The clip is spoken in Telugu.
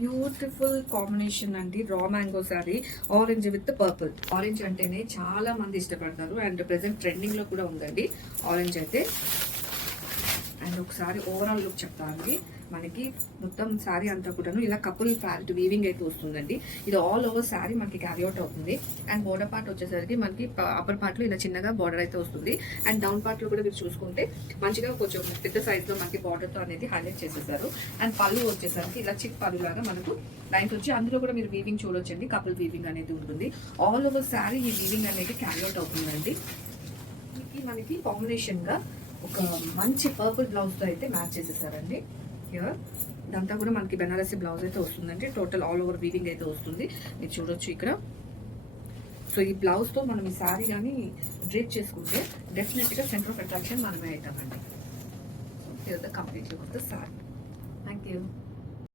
బ్యూటిఫుల్ కాంబినేషన్ అండి. Raw mango sorry, orange with purple. Orange అంటేనే చాలా మంది ఇష్టపడతారు అండ్ ప్రెసెంట్ ట్రెండింగ్ లో కూడా ఉందండి ఆరెంజ్ అయితే. అండ్ ఒకసారి ఓవరాల్ లుక్ చెప్తానండి. మనకి మొత్తం శారీ అంతా కూడాను ఇలా కపుల్ ప్యారెట్ వీవింగ్ అయితే వస్తుందండి. ఇది ఆల్ ఓవర్ శారీ మనకి క్యారీ అవుట్ అవుతుంది. అండ్ బోర్డర్ పార్ట్ వచ్చేసరికి మనకి అప్పర్ పార్ట్ లో ఇలా చిన్నగా బార్డర్ అయితే వస్తుంది. అండ్ డౌన్ పార్ట్ లో కూడా మీరు చూసుకుంటే మంచిగా కొంచెం పెద్ద సైజ్ లో మనకి బార్డర్ తో అనేది హైలైట్ చేసేసారు. అండ్ పళ్ళు వచ్చేసరికి ఇలా చిక్ పళ్ళు లాగా మనకు లైన్స్ వచ్చి అందులో కూడా మీరు వీవింగ్ చూడొచ్చండి. కపుల్ వీవింగ్ అనేది ఉంటుంది. ఆల్ ఓవర్ శారీ ఈ వీవింగ్ అనేది క్యారీ అవుట్ అవుతుందండి. మనకి కాంబినేషన్ గా ఒక మంచి పర్పుల్ బ్లౌజ్ తో అయితే మ్యాచ్ చేసేసారండి. హియర్ ఇదంతా కూడా మనకి బెనారసి బ్లౌజ్ అయితే వస్తుందండి. టోటల్ ఆల్ ఓవర్ వీవింగ్ అయితే వస్తుంది, మీరు చూడొచ్చు ఇక్కడ. సో ఈ బ్లౌజ్ తో మనం ఈ శారీ కానీ డ్రేప్ చేసుకుంటే డెఫినెట్ గా సెంటర్ ఆఫ్ అట్రాక్షన్ మనమే అవుతామండి. So here the complete look of the sari. Thank you.